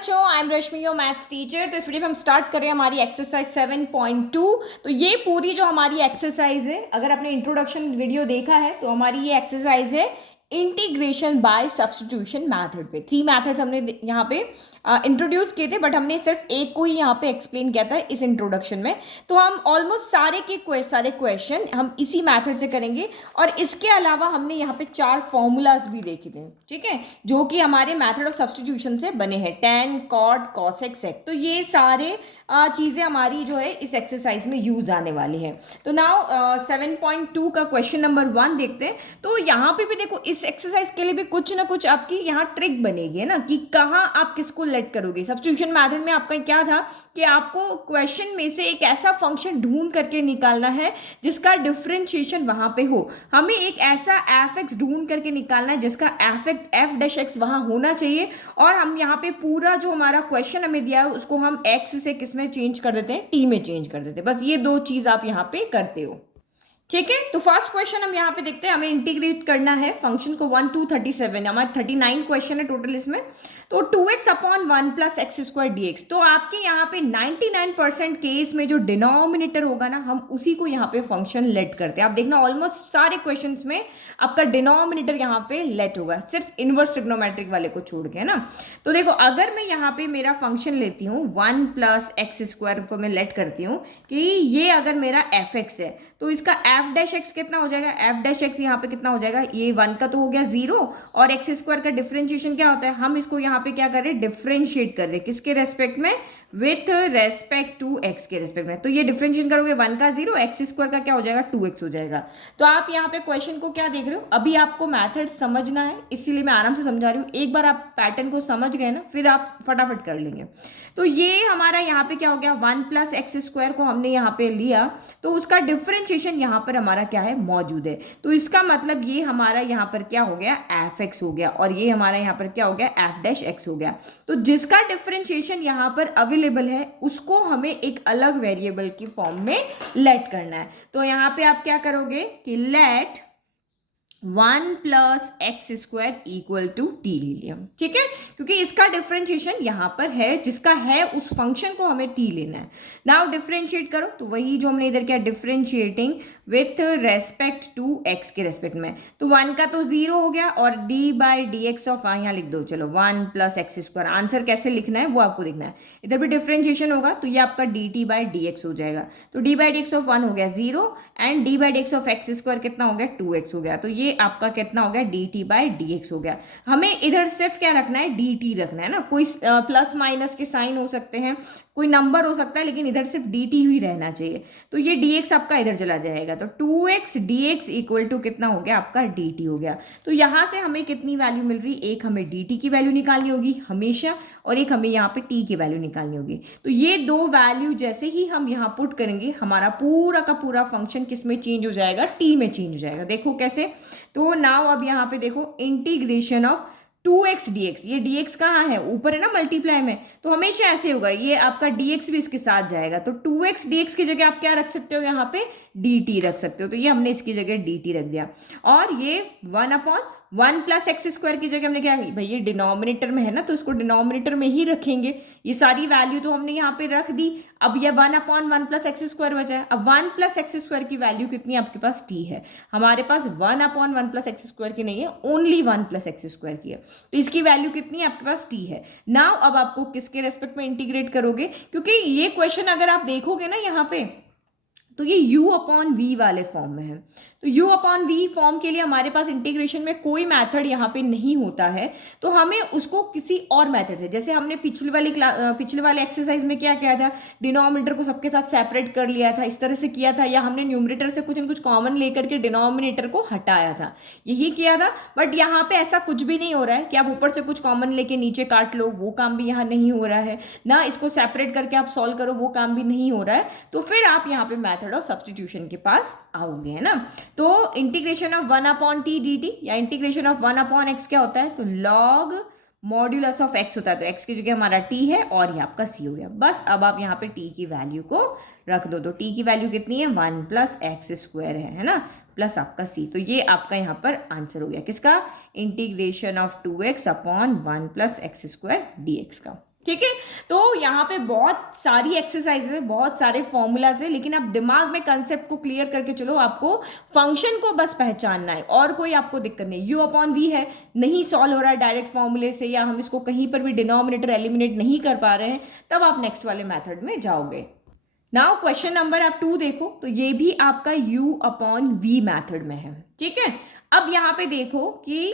बच्चों, I am Rashmi your maths teacher. तो इस वीडियो में हम स्टार्ट करें हमारी एक्सरसाइज 7.2। तो ये पूरी जो हमारी एक्सरसाइज है, अगर आपने इंट्रोडक्शन वीडियो देखा है तो हमारी ये एक्सरसाइज है इंटीग्रेशन बाय सब्स्टिट्यूशन मैथड पे। 3 मैथड्स हमने यहाँ पे इंट्रोड्यूस किए थे, बट हमने सिर्फ एक को ही यहाँ पे एक्सप्लेन किया था इस इंट्रोडक्शन में। तो हम ऑलमोस्ट सारे क्वेश्चन हम इसी मैथड से करेंगे। और इसके अलावा हमने यहाँ पे 4 फॉर्मूलाज भी देखे थे, ठीक है, जो कि हमारे मैथड ऑफ सब्स्टिट्यूशन से बने हैं, tan, cot, cosec, sec। तो ये सारे चीज़ें हमारी जो है इस एक्सरसाइज में यूज आने वाली है। तो नाउ 7.2 का क्वेश्चन नंबर 1 देखते हैं। तो यहाँ पे भी देखो, इस एक्सरसाइज के लिए भी कुछ ना कुछ आपकी यहाँ ट्रिक बनेगी, है ना, कि कहाँ आप किसको लेट करोगे। सब्स्टिट्यूशन मैथड में आपका क्या था कि आपको क्वेश्चन में से एक ऐसा फंक्शन ढूंढ करके निकालना है जिसका डिफरेंशिएशन वहां पे हो। हमें एक ऐसा एफ एक्स ढूंढ करके निकालना है जिसका एफ डैश एक्स वहां होना चाहिए। और हम यहाँ पे पूरा जो हमारा क्वेश्चन हमें दिया है उसको हम एक्स से किस में चेंज कर देते हैं, टी में चेंज कर देते हैं। बस ये 2 चीज आप यहाँ पे करते हो, ठीक है। तो फर्स्ट क्वेश्चन हम यहाँ पे देखते हैं, हमें इंटीग्रेट करना है फंक्शन को 1 to 37, हमारे 39 क्वेश्चन है टोटल इसमें। तो 2x upon 1 plus X square D x. तो आपके यहाँ पे 99% केस में जो डिनोमिनेटर होगा ना, हम उसी को यहाँ पे फंक्शन लेट करते हैं। आप देखना ऑलमोस्ट सारे क्वेश्चन में आपका डिनोमिनेटर यहाँ पे लेट होगा, सिर्फ इनवर्स ट्रिग्नोमेट्रिक वाले को छोड़ के, है ना। तो देखो, अगर मैं यहाँ पे मेरा फंक्शन लेती हूँ 1 प्लस एक्स स्क्वायर को मैं लेट करती हूँ कि ये अगर मेरा एफ एक्स है, तो इसका एफ डैश एक्स कितना हो जाएगा, एफ डैश एक्स यहाँ पे कितना हो जाएगा, ये 1 का तो हो गया 0, और एक्स स्क्वायर का डिफरेंशिएशन क्या होता है, हम इसको यहाँ पे क्या कर रहे हैं, डिफरेंशिएट कर रहे हैं, किसके रेस्पेक्ट में, विथ रेस्पेक्ट टू एक्स के रेस्पेक्ट में। तो ये डिफरेंशिएट करोगे 1 का 0, एक्स स्क्वायर का क्या हो जाएगा 2x हो जाएगा। तो आप यहाँ पे क्वेश्चन को क्या देख रहे हो, अभी आपको मैथड समझना है, इसीलिए मैं आराम से समझा रही हूँ। एक बार आप पैटर्न को समझ गए ना, फिर आप फटाफट कर लेंगे। तो ये हमारा यहाँ पे क्या हो गया, 1 प्लस एक्स स्क्वायर को हमने यहाँ पे लिया, तो उसका डिफरेंशिएशन यहाँ पर हमारा क्या है, मौजूद है। तो इसका मतलब ये हमारा यहाँ पर क्या हो गया, एफ एक्स हो गया, और ये हमारा यहाँ पर क्या हो गया, एफ डैश एक्स हो गया। तो जिसका डिफरेंशिएशन यहाँ पर अवेलेबल है उसको हमें एक अलग वेरिएबल की फॉर्म में लेट करना है। तो यहाँ पे आप क्या करोगे कि let 1 plus X square equal to T ले लिया, ठीक है, क्योंकि इसका डिफरेंशिएशन यहाँ पर है, जिसका है उस फंक्शन को हमें टी लेना है। नाउ डिफरेंशिएट करो, तो वही जो हमने इधर किया, differentiating with respect to X के रेस्पेक्ट में। तो 1 का तो 0 हो गया, और D by D X of यहाँ लिख दो, चलो 1 प्लस एक्स स्क्वायर। आंसर कैसे लिखना है वो आपको देखना है, इधर भी डिफरेंशिएशन होगा, तो ये आपका D T by D x हो जाएगा। तो D by D X of 1 हो गया 0, and D by D X of x square कितना हो गया, 2x हो गया। तो ये आपका कितना हो गया, D T by D x हो गया। हमें इधर सिर्फ क्या रखना है, डी टी रखना है ना, कोई प्लस माइनस के साइन हो सकते हैं, कोई नंबर हो सकता है, लेकिन इधर सिर्फ डी टी ही रहना चाहिए। तो ये डी एक्स आपका इधर चला जाएगा, तो 2x D x equal to कितना हो गया, आपका डी टी हो गया। तो यहाँ से हमें कितनी वैल्यू मिल रही, एक हमें डी टी की वैल्यू निकालनी होगी हमेशा, और एक हमें यहाँ पे टी की वैल्यू निकालनी होगी। तो ये 2 वैल्यू जैसे ही हम यहाँ पुट करेंगे, हमारा पूरा का पूरा फंक्शन किस में चेंज हो जाएगा, टी में चेंज हो जाएगा। देखो कैसे, तो नाउ अब यहाँ पे देखो, इंटीग्रेशन ऑफ 2x dx, ये dx कहाँ है, ऊपर है ना मल्टीप्लाई में, तो हमेशा ऐसे होगा, ये आपका dx भी इसके साथ जाएगा। तो 2x dx की जगह आप क्या रख सकते हो, यहाँ पे dt रख सकते हो। तो ये हमने इसकी जगह dt रख दिया, और ये 1 अपॉन 1 प्लस एक्स स्क्वायर की जगह हमने क्या, भाई ये डिनोमिनेटर में है ना, तो इसको डिनोमिनेटर में ही रखेंगे। ये सारी वैल्यू तो हमने यहाँ पे रख दी। अब ये 1 अपॉन 1 प्लस एक्स स्क्वायर बचा है। अब 1 प्लस एक्स स्क्वायर की वैल्यू कितनी है आपके पास, t है। हमारे पास 1 अपॉन 1 प्लस एक्स स्क्वायर की नहीं है, ओनली 1 प्लस एक्स स्क्वायर की है। तो इसकी वैल्यू कितनी है आपके पास, t है। नाउ अब आपको किसके रेस्पेक्ट में इंटीग्रेट करोगे, क्योंकि ये क्वेश्चन अगर आप देखोगे ना यहाँ पे, तो ये u अपॉन v वाले फॉर्म में है। तो u अपॉन v फॉर्म के लिए हमारे पास इंटीग्रेशन में कोई मेथड यहाँ पे नहीं होता है, तो हमें उसको किसी और मेथड से, जैसे हमने पिछले वाले एक्सरसाइज में क्या किया था, डिनोमिनेटर को सबके साथ सेपरेट कर लिया था, इस तरह से किया था, या हमने न्यूमरेटर से कुछ न कुछ कॉमन लेकर के डिनोमिनेटर को हटाया था, यही किया था। बट यहाँ पे ऐसा कुछ भी नहीं हो रहा है कि आप ऊपर से कुछ कॉमन लेके नीचे काट लो, वो काम भी यहाँ नहीं हो रहा है ना, इसको सेपरेट करके आप सॉल्व करो, वो काम भी नहीं हो रहा है। तो फिर आप यहाँ पे मेथड ऑफ सब्स्टिट्यूशन के पास आओगे, है ना। तो integration of 1 upon T D T, या इंटीग्रेशन ऑफ 1 अपॉन एक्स क्या होता है, तो लॉग मॉड्यूलस ऑफ एक्स होता है। तो एक्स की जगह हमारा टी है, और ये आपका सी हो गया। बस अब आप यहाँ पे टी की वैल्यू को रख दो, तो टी की वैल्यू कितनी है, 1 प्लस एक्स स्क्वायर है ना, प्लस आपका सी। तो ये आपका यहाँ पर आंसर हो गया, किसका, integration of 2x upon 1 plus X square D x का। ठीक है। तो यहाँ पे बहुत सारी एक्सरसाइज है, बहुत सारे फॉर्मूलाज है, लेकिन आप दिमाग में कंसेप्ट को क्लियर करके चलो। आपको फंक्शन को बस पहचानना है और कोई आपको दिक्कत नहीं। यू अपॉन वी है, नहीं सॉल्व हो रहा है डायरेक्ट फॉर्मूले से, या हम इसको कहीं पर भी डिनोमिनेटर एलिमिनेट नहीं कर पा रहे हैं, तब आप नेक्स्ट वाले मेथड में जाओगे। नाउ क्वेश्चन नंबर आप 2 देखो, तो ये भी आपका u अपॉन वी मैथड में है। ठीक है। अब यहाँ पे देखो कि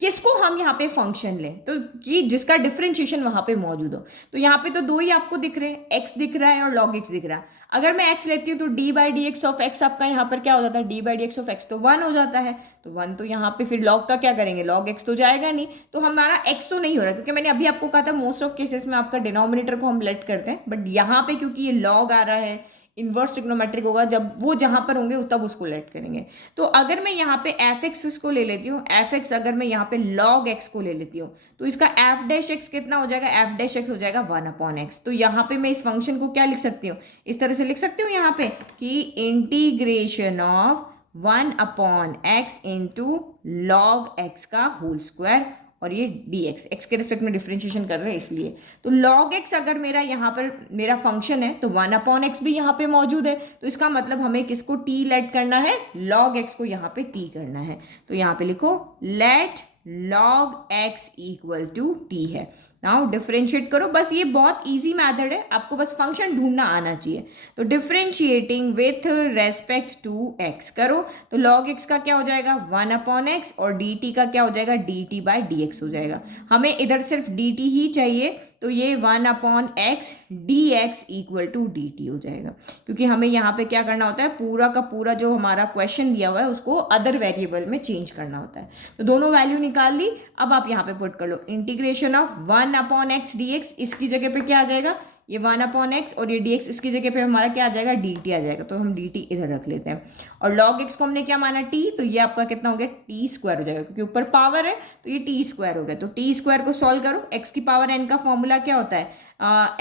किसको हम यहाँ पे फंक्शन लें, तो कि जिसका डिफरेंशिएशन वहां पे मौजूद हो। तो यहाँ पे तो दो ही आपको दिख रहे हैं, x दिख रहा है और log x दिख रहा है। अगर मैं x लेती हूँ तो d by D X of x आपका यहाँ पर क्या हो जाता है, d by D X of x तो 1 हो जाता है। तो 1 तो यहाँ पे फिर log का क्या करेंगे, log x तो जाएगा नहीं, तो हमारा x तो नहीं हो रहा, क्योंकि मैंने अभी आपको कहा था मोस्ट ऑफ केसेस में आपका डिनोमिनेटर को हम लेट करते हैं, बट यहाँ पे क्योंकि ये log आ रहा है, इन्वर्स ट्रिग्नोमेट्रिक होगा, जब वो जहां पर होंगे तब उसको लेट करेंगे। तो अगर मैं यहाँ पे एफ एक्स को ले लेती हूँ, एफ एक्स अगर मैं यहाँ पे लॉग एक्स को ले लेती हूँ, तो इसका एफ डैश एक्स कितना हो जाएगा, एफ डैश एक्स हो जाएगा 1 अपॉन एक्स। तो यहाँ पे मैं इस फंक्शन को क्या लिख सकती हूँ, इस तरह से लिख सकती हूँ यहाँ पे कि integration of 1 upon x into log x का होल स्क्वायर, और ये डी एक्स, एक्स के रिस्पेक्ट में डिफरेंशिएशन कर रहे हैं इसलिए। तो log x अगर मेरा यहाँ पर मेरा फंक्शन है, तो 1 अपॉन एक्स भी यहाँ पे मौजूद है, तो इसका मतलब हमें किसको t लेट करना है, log x को यहाँ पे t करना है। तो यहाँ पे लिखो let log x equal to t है। नाउ डिफरेंशिएट करो, बस ये बहुत इजी मेथड है, आपको बस फंक्शन ढूंढना आना चाहिए। तो differentiating with respect to x करो, तो log x का क्या हो जाएगा 1 अपॉन एक्स, और dt का क्या हो जाएगा dt बाई डी एक्स हो जाएगा। हमें इधर सिर्फ dt ही चाहिए, तो ये 1 upon x D x equal to D T हो जाएगा, क्योंकि हमें यहाँ पे क्या करना होता है, पूरा का पूरा जो हमारा क्वेश्चन दिया हुआ है उसको अदर वेरिएबल में चेंज करना होता है। तो दोनों वैल्यू निकाल ली, अब आप यहाँ पे पुट कर लो integration of 1 upon x D x, इसकी जगह पे क्या आ जाएगा, ये 1 अपॉन एक्स, और ये डी एक्स इसकी जगह पे हमारा क्या आ जाएगा, डी टी आ जाएगा। तो हम डी टी इधर रख लेते हैं, और log x को हमने क्या माना t, तो ये आपका कितना हो गया टी स्क्वायर हो जाएगा, क्योंकि ऊपर पावर है तो ये टी स्क्वायर हो गया। तो टी स्क्वायर को सॉल्व करो, x की पावर n का फॉर्मूला क्या होता है,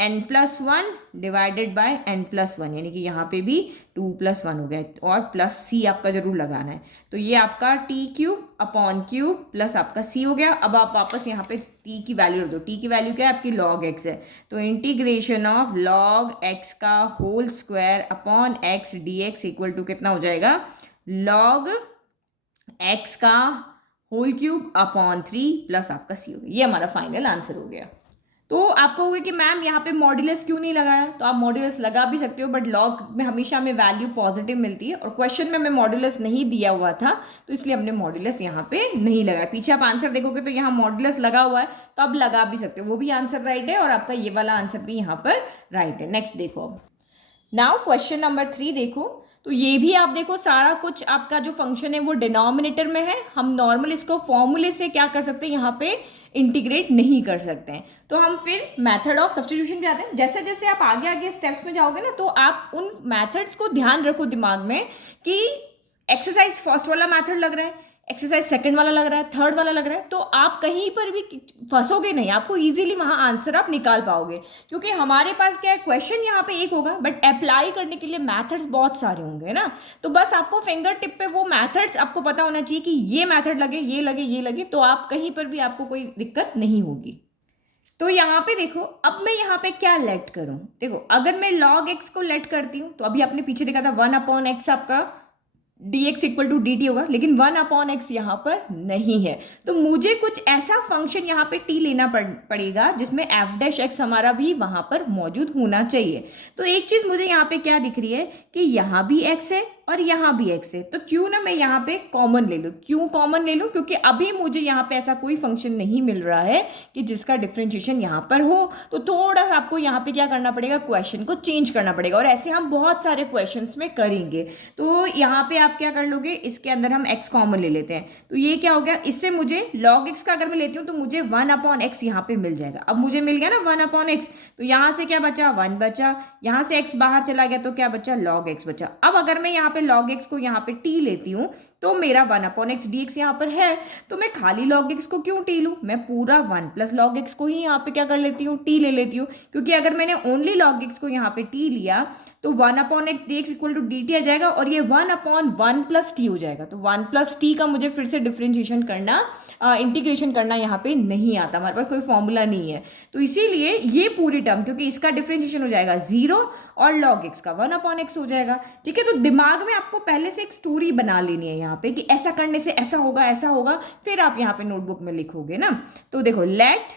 n plus 1 divided by n plus 1, यानी कि यहाँ पे भी 2 प्लस 1 हो गया, और प्लस c आपका जरूर लगाना है। तो ये आपका T cube upon cube plus आपका c हो गया। अब आप वापस यहाँ पे t की वैल्यू रख दो, t की वैल्यू क्या है आपकी log x है, तो इंटीग्रेशन ऑफ log x का whole square upon x D x equal to कितना हो जाएगा, log x का होल क्यूब अपॉन 3 प्लस आपका c हो गया। ये हमारा फाइनल आंसर हो गया। तो आपको होगा कि मैम यहाँ पे मॉड्यूलस क्यों नहीं लगाया, तो आप मॉड्यूलस लगा भी सकते हो, बट लॉग में हमेशा हमें वैल्यू पॉजिटिव मिलती है, और क्वेश्चन में हमें मॉड्यूलस नहीं दिया हुआ था, तो इसलिए हमने मॉड्यूलस यहाँ पे नहीं लगाया। पीछे आप आंसर देखोगे तो यहाँ मॉड्यूलस लगा हुआ है, तो आप लगा भी सकते हो, वो भी आंसर राइट है, और आपका ये वाला आंसर भी यहाँ पर राइट है। नेक्स्ट देखो, अब नाउ क्वेश्चन नंबर 3 देखो, तो ये भी आप देखो सारा कुछ आपका जो फंक्शन है वो डिनोमिनेटर में है। हम नॉर्मल इसको फॉर्मूले से क्या कर सकते हैं, यहाँ पे इंटीग्रेट नहीं कर सकते हैं, तो हम फिर मेथड ऑफ सब्स्टिट्यूशन पे आते हैं। जैसे जैसे आप आगे आगे स्टेप्स में जाओगे ना, तो आप उन मेथड्स को ध्यान रखो दिमाग में कि एक्सरसाइज फर्स्ट वाला मेथड लग रहा है, एक्सरसाइज सेकंड वाला लग रहा है, थर्ड वाला लग रहा है, तो आप कहीं पर भी फंसोगे नहीं, आपको इजीली वहां आंसर आप निकाल पाओगे, क्योंकि हमारे पास क्या है, क्वेश्चन यहाँ पे एक होगा, बट अप्लाई करने के लिए मेथड्स बहुत सारे होंगे ना। तो बस आपको फिंगर टिप पे वो मेथड्स आपको पता होना चाहिए कि ये मेथड लगे, ये लगे, ये लगे, तो आप कहीं पर भी आपको कोई दिक्कत नहीं होगी। तो यहाँ पे देखो, अब मैं यहाँ पे क्या लेट करूँ, देखो अगर मैं log x को लेट करती हूँ, तो अभी आपने पीछे देखा था 1 अपॉन एक्स आपका D x equal to D T होगा, लेकिन 1 अपॉन एक्स यहाँ पर नहीं है, तो मुझे कुछ ऐसा फंक्शन यहाँ पे t लेना पड़ेगा जिसमें एफ डैश एक्स हमारा भी वहाँ पर मौजूद होना चाहिए। तो एक चीज़ मुझे यहाँ पे क्या दिख रही है कि यहाँ भी x है और यहाँ भी x है, तो क्यों ना मैं यहाँ पे कॉमन ले लूँ। क्यों कॉमन ले लूँ, क्योंकि अभी मुझे यहाँ पे ऐसा कोई फंक्शन नहीं मिल रहा है कि जिसका डिफरेंशिएशन यहाँ पर हो, तो थोड़ा सा आपको यहाँ पे क्या करना पड़ेगा, क्वेश्चन को चेंज करना पड़ेगा, और ऐसे हम बहुत सारे क्वेश्चंस में करेंगे। तो यहाँ पे आप क्या कर लोगे, इसके अंदर हम x कॉमन ले लेते हैं, तो ये क्या हो गया, इससे मुझे log x का अगर मैं लेती हूँ तो मुझे 1 अपॉन एक्स यहाँ पे मिल जाएगा। अब मुझे मिल गया ना 1 अपॉन एक्स, तो यहाँ से क्या बचा, 1 बचा, यहाँ से x बाहर चला गया तो क्या बचा, log x बचा। अब अगर मैं यहाँ पे log x को यहाँ पे t लेती हूँ तो मेरा 1/x dx यहाँ पर है, तो मैं खाली log x को क्यों t लूँ, मैं पूरा 1 प्लस log x को ही यहाँ पे क्या कर लेती हूँ, t ले लेती हूँ, क्योंकि अगर मैंने ओनली log x को यहाँ पे t लिया तो 1/x dx equal to dt आ जाएगा और ये 1/1 प्लस t हो जाएगा। तो 1 प्लस t का मुझे फिर से डिफ्रेंशिएशन करना, इंटीग्रेशन करना यहाँ पे नहीं आता, हमारे पास कोई फॉर्मूला नहीं है। तो इसीलिए ये पूरी टर्म, क्योंकि इसका डिफ्रेंशिएशन हो जाएगा 0 और log x का 1/x हो जाएगा। ठीक है, तो दिमाग में आपको पहले से एक स्टोरी बना लेनी है यहाँ पे कि ऐसा करने से ऐसा होगा, फिर आप यहाँ पे नोटबुक में लिखोगे ना। तो देखो let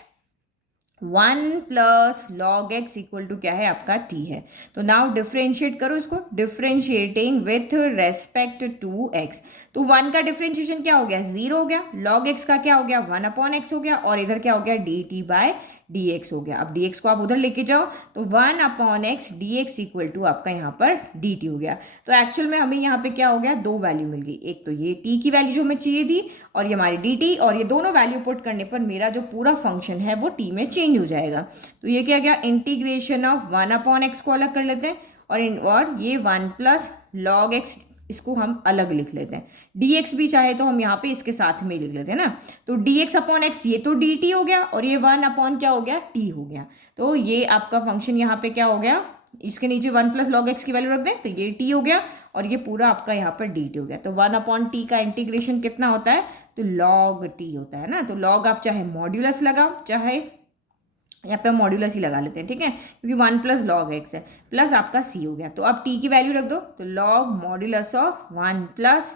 1 plus log X equal to क्या है आपका t है। तो नाउ डिफ्रेंशिएट करो इसको, differentiating with respect to x। तो 1 का डिफ्रेंशिएशन क्या हो गया, 0 हो गया, log x का क्या हो गया 1/x हो गया, और इधर क्या हो गया dt बाय dx हो गया। अब dx को आप उधर लेके जाओ तो 1/x dx इक्वल टू आपका यहाँ पर dt हो गया। तो एक्चुअल में हमें यहाँ पे क्या हो गया, दो वैल्यू मिल गई, एक तो ये t की वैल्यू जो हमें चाहिए थी और ये हमारी dt, और ये दोनों वैल्यू पुट करने पर मेरा जो पूरा फंक्शन है वो t में चेंज हो जाएगा। तो ये क्या गया, इंटीग्रेशन ऑफ 1/x को अलग कर लेते हैं और ये 1 प्लस लॉग एक्स इसको हम अलग लिख लेते हैं, dx भी चाहे तो हम यहाँ पे इसके साथ में लिख लेते हैं ना। तो dx अपॉन एक्स ये तो dt हो गया और ये 1 अपॉन क्या हो गया t हो गया। तो ये आपका फंक्शन यहाँ पे क्या हो गया, इसके नीचे 1 प्लस लॉग एक्स की वैल्यू रख दें तो ये t हो गया और ये पूरा आपका यहाँ पर dt हो गया। तो 1/t का इंटीग्रेशन कितना होता है, तो log t होता है ना। तो log आप चाहे मॉड्यूलस लगाओ, चाहे यहाँ पे मॉड्यूलस ही लगा लेते हैं, ठीक है, क्योंकि 1 प्लस लॉग एक्स है, प्लस आपका c हो गया। तो अब t की वैल्यू रख दो तो log modulus of 1 plus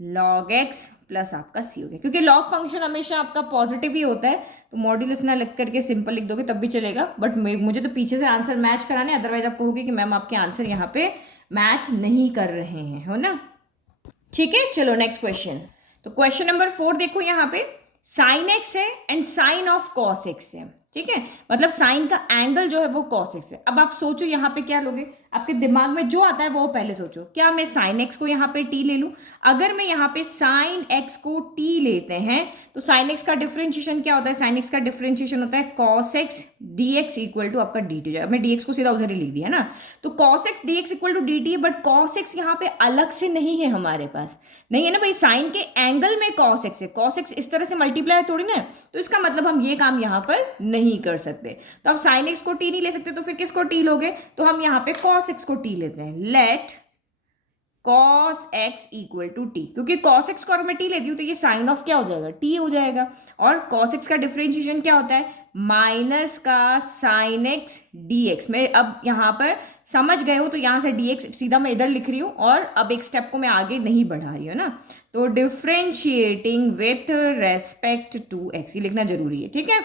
log x plus आपका c हो गया। क्योंकि log फंक्शन हमेशा आपका पॉजिटिव ही होता है, तो मॉड्यूलस ना लिख करके सिंपल लिख दोगे तब भी चलेगा, बट मुझे तो पीछे से आंसर मैच कराने, अदरवाइज आप कहोगे कि मैम आपके आंसर यहाँ पे मैच नहीं कर रहे हैं, हो ना। ठीक है, चलो नेक्स्ट क्वेश्चन। तो क्वेश्चन नंबर 4 देखो, यहाँ पे साइन एक्स है and sine of cos X है। ठीक है, मतलब साइन का एंगल जो है वो कॉस एक्स है। अब आप सोचो यहाँ पे क्या लोगे, आपके दिमाग में जो आता है वो पहले सोचो। क्या मैं साइन एक्स को यहाँ पे t ले लूँ, अगर मैं यहाँ पे साइन एक्स को t लेते हैं तो साइन एक्स का डिफरेंशिएशन क्या होता है, साइन एक्स का डिफरेंशिएशन होता है cos X dx equal to आपका dt हो जाएगा। मैं dx को सीधा उधर ही लिख दिया ना, तो cos X dx equal to dt है, बट कॉस एक्स यहाँ पे अलग से नहीं है, हमारे पास नहीं है ना भाई, साइन के एंगल में कॉस एक्स है, कॉस एक्स इस तरह से मल्टीप्लाई थोड़ी ना, तो इसका मतलब हम ये काम यहाँ पर नहीं कर सकते। तो आप साइन एक्स को t नहीं ले सकते तो फिर किसको t लोगे, तो हम यहाँ पे cos x को t लेते हैं। Let cos x equal to t, क्योंकि cos x को अगर मैं t लेती हूँ तो ये साइन ऑफ क्या हो जाएगा, t हो जाएगा, और cos x का डिफरेंशिएशन क्या होता है, माइनस का साइन x dx। मैं अब यहाँ पर समझ गए हो तो यहाँ से dx सीधा मैं इधर लिख रही हूँ और अब एक स्टेप को मैं आगे नहीं बढ़ा रही हूँ ना। तो differentiating with respect to x, ये लिखना जरूरी है, ठीक है।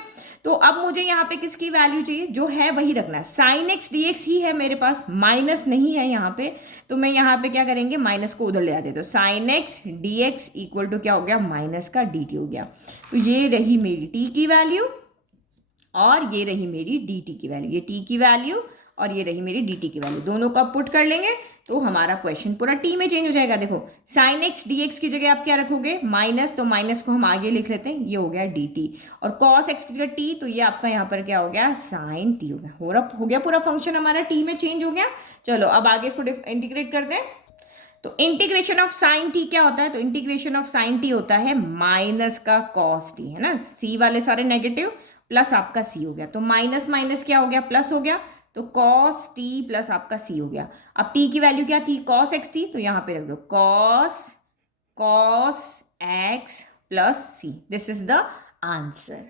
तो अब मुझे यहाँ पे किसकी वैल्यू चाहिए, जो है वही रखना है, साइन एक्स dx ही है मेरे पास, माइनस नहीं है यहाँ पे, तो मैं यहाँ पे क्या करेंगे, माइनस को उधर ले आते, तो sine X dx equal to क्या हो गया, माइनस का dt हो गया। तो ये रही मेरी t की वैल्यू और ये रही मेरी dt की वैल्यू, ये t की वैल्यू और ये रही मेरी dt की वैल्यू, दोनों का पुट कर लेंगे तो हमारा क्वेश्चन पूरा t में चेंज हो जाएगा। देखो साइन एक्स dx की जगह आप क्या रखोगे, माइनस, तो माइनस को हम आगे लिख लेते हैं, ये हो गया dt, और cos x की जगह t, तो ये आपका यहाँ पर क्या हो गया, साइन t हो गया। हो गया पूरा फंक्शन हमारा t में चेंज हो गया। चलो अब आगे इसको इंटीग्रेट करते हैं। तो इंटीग्रेशन ऑफ साइन t क्या होता है, तो इंटीग्रेशन ऑफ साइन t होता है माइनस का cos t, है ना, c वाले सारे नेगेटिव प्लस आपका c हो गया, तो माइनस माइनस क्या हो गया, प्लस हो गया, तो cos t प्लस आपका c हो गया। अब t की वैल्यू क्या थी, cos x थी, तो यहाँ पे रख दो cos x plus c, this is the answer.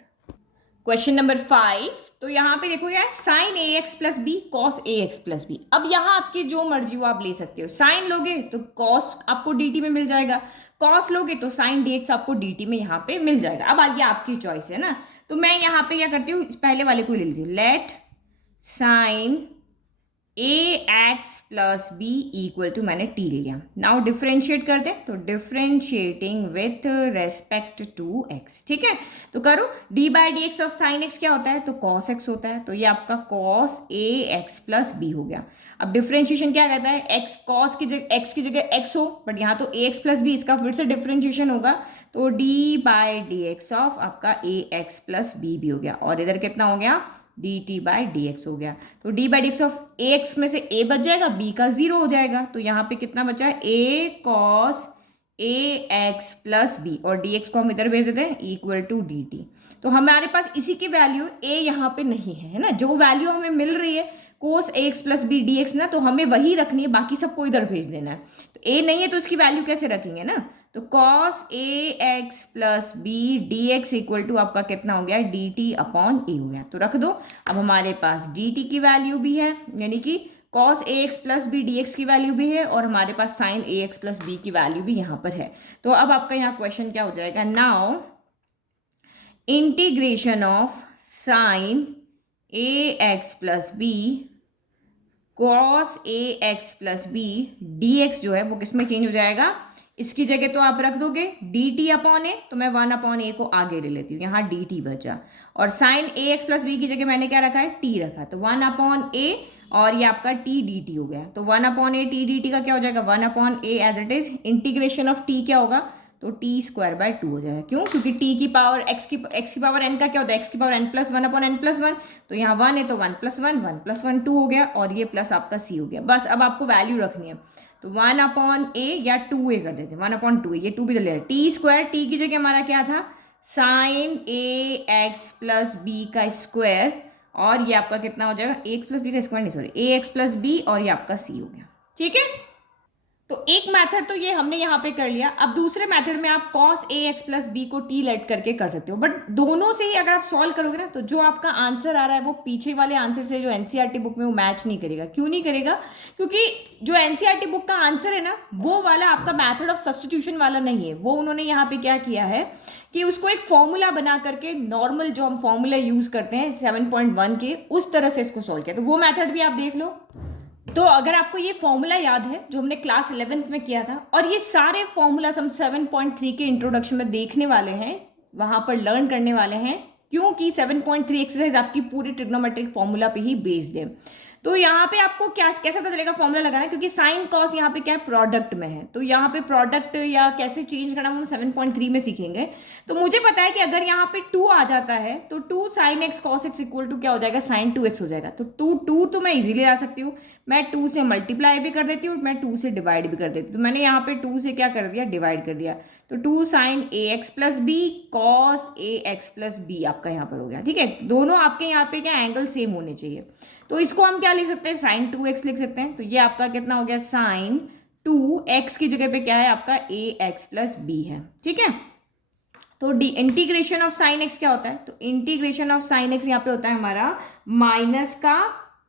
Question number 5, तो यहाँ पे देखो यार, साइन ए एक्स प्लस बी कॉस ए एक्स प्लस बी। अब यहाँ आपकी जो मर्जी हो आप ले सकते हो, साइन लोगे तो कॉस आपको dt में मिल जाएगा, कॉस लोगे तो साइन dx आपको dt में यहाँ पे मिल जाएगा। अब आगे आपकी चॉइस है ना, तो मैं यहाँ पे क्या करती हूँ, पहले वाले को ले लेती हूँ, let sine A x plus B equal to, मैंने t ले लिया। नाउ डिफ्रेंशिएट करते हैं, तो differentiating with respect to x, ठीक है। तो करो d by D X of sine x क्या होता है, तो cos x होता है, तो ये आपका cos a x plus b हो गया। अब डिफ्रेंशिएशन क्या कहता है, x cos की जगह x की जगह x हो, बट यहाँ तो a x प्लस b, इसका फिर से डिफ्रेंशिएशन होगा, तो d by D X of आपका a x प्लस b भी हो गया, और इधर कितना हो गया, D T by D x हो गया। तो D by D X of A x में से ए बच जाएगा, बी का 0 हो जाएगा। तो यहाँ पे कितना बचा है, ए cos A x plus B, और डी एक्स को हम इधर भेज देते हैं इक्वल टू डी टी। तो हमारे पास इसी की वैल्यू ए यहाँ पे नहीं है ना, जो वैल्यू हमें मिल रही है cos a x plus B D x ना, तो हमें वही रखनी है, बाकी सबको इधर भेज देना है। तो ए नहीं है तो उसकी वैल्यू कैसे रखेंगे ना, तो cos A x plus B D x equal to आपका कितना हो गया, डी टी अपॉन ए हो गया। तो रख दो। अब हमारे पास डी टी की वैल्यू भी है, यानी कि कॉस ए x plus B D x की वैल्यू भी है, और हमारे पास साइन ए एक्स प्लस बी की वैल्यू भी यहाँ पर है। तो अब आपका यहाँ क्वेश्चन क्या हो जाएगा, now integration of sine A x plus B cos A x plus B D X जो है वो किस में चेंज हो जाएगा, इसकी जगह तो आप रख दोगे डी टी अपॉन ए, तो मैं 1 अपॉन ए को आगे ले लेती हूँ, यहाँ डी टी बचा, और साइन ए एक्स प्लस बी की जगह मैंने क्या रखा है, टी रखा, तो 1 अपॉन ए और ये आपका टी डी टी हो गया। तो 1 upon A T D T का क्या हो जाएगा, 1 upon A as it is, integration of T क्या होगा, तो टी स्क्वायर बाय 2 हो जाएगा। क्यों, क्योंकि टी की पावर एक्स की पावर एन का क्या होता है, एक्स की power N plus 1 upon N plus 1, तो यहाँ 1 है तो 1 प्लस 1 2 हो गया, और ये प्लस आपका सी हो गया। बस अब आपको वैल्यू रखनी है, तो 1 अपॉन ए या 2 ए कर देते हैं, 1 अपॉन 2 ये 2 भी ले टी स्क्वायर, टी की जगह हमारा क्या था, साइन ए एक्स प्लस बी का स्क्वायर, और ये आपका कितना हो जाएगा, एक्स प्लस बी का स्क्वायर नहीं सॉरी, ए एक्स प्लस बी, और ये आपका सी हो गया। ठीक है, तो एक मेथड तो ये हमने यहाँ पे कर लिया। अब दूसरे मेथड में आप cos ए एक्स प्लस बी को t लेट करके कर सकते हो, बट दोनों से ही अगर आप सॉल्व करोगे ना, तो जो आपका आंसर आ रहा है वो पीछे वाले आंसर से जो एनसीईआरटी बुक में वो मैच नहीं करेगा। क्यों नहीं करेगा, क्योंकि जो एनसीईआरटी बुक का आंसर है ना, वो वाला आपका मैथड ऑफ सब्सटीट्यूशन वाला नहीं है। वो उन्होंने यहाँ पे क्या किया है कि उसको एक फॉर्मूला बना करके, नॉर्मल जो हम फॉर्मूला यूज करते हैं 7.1 के, उस तरह से इसको सॉल्व किया। तो वो मैथड भी आप देख लो। तो अगर आपको ये फॉर्मूला याद है जो हमने क्लास 11th में किया था, और ये सारे फॉर्मूलाज हम 7.3 के इंट्रोडक्शन में देखने वाले हैं, वहां पर लर्न करने वाले हैं, क्योंकि 7.3 एक्सरसाइज आपकी पूरी ट्रिग्नोमेट्रिक फॉर्मूला पे ही बेस्ड है। तो यहाँ पे आपको क्या कैसे पता चलेगा फॉर्मूला लगाना, क्योंकि साइन कॉस यहाँ पे क्या है, प्रोडक्ट में है, तो यहाँ पे प्रोडक्ट या कैसे चेंज करना वो 7.3 में सीखेंगे। तो मुझे पता है कि अगर यहाँ पे 2 आ जाता है तो 2 sine X cos X equal to क्या हो जाएगा, साइन 2x हो जाएगा। तो 2 तो मैं इजीली ला सकती हूँ, मैं 2 से मल्टीप्लाई भी कर देती हूँ, मैं 2 से डिवाइड भी कर देती हूँ। तो मैंने यहाँ पे 2 से क्या कर दिया, डिवाइड कर दिया, तो 2 साइन ए एक्स प्लस बी कॉस ए एक्स प्लस बी आपका यहाँ पर हो गया। ठीक है, दोनों आपके यहाँ पे क्या एंगल सेम होने चाहिए। तो इसको हम क्या लिख सकते हैं, साइन 2x लिख सकते हैं। तो ये आपका कितना हो गया, साइन 2x की जगह पे क्या है आपका ए एक्स प्लस बी है। ठीक है, तो इंटीग्रेशन ऑफ साइन एक्स क्या होता है, तो इंटीग्रेशन ऑफ साइन एक्स यहाँ पे होता है हमारा माइनस का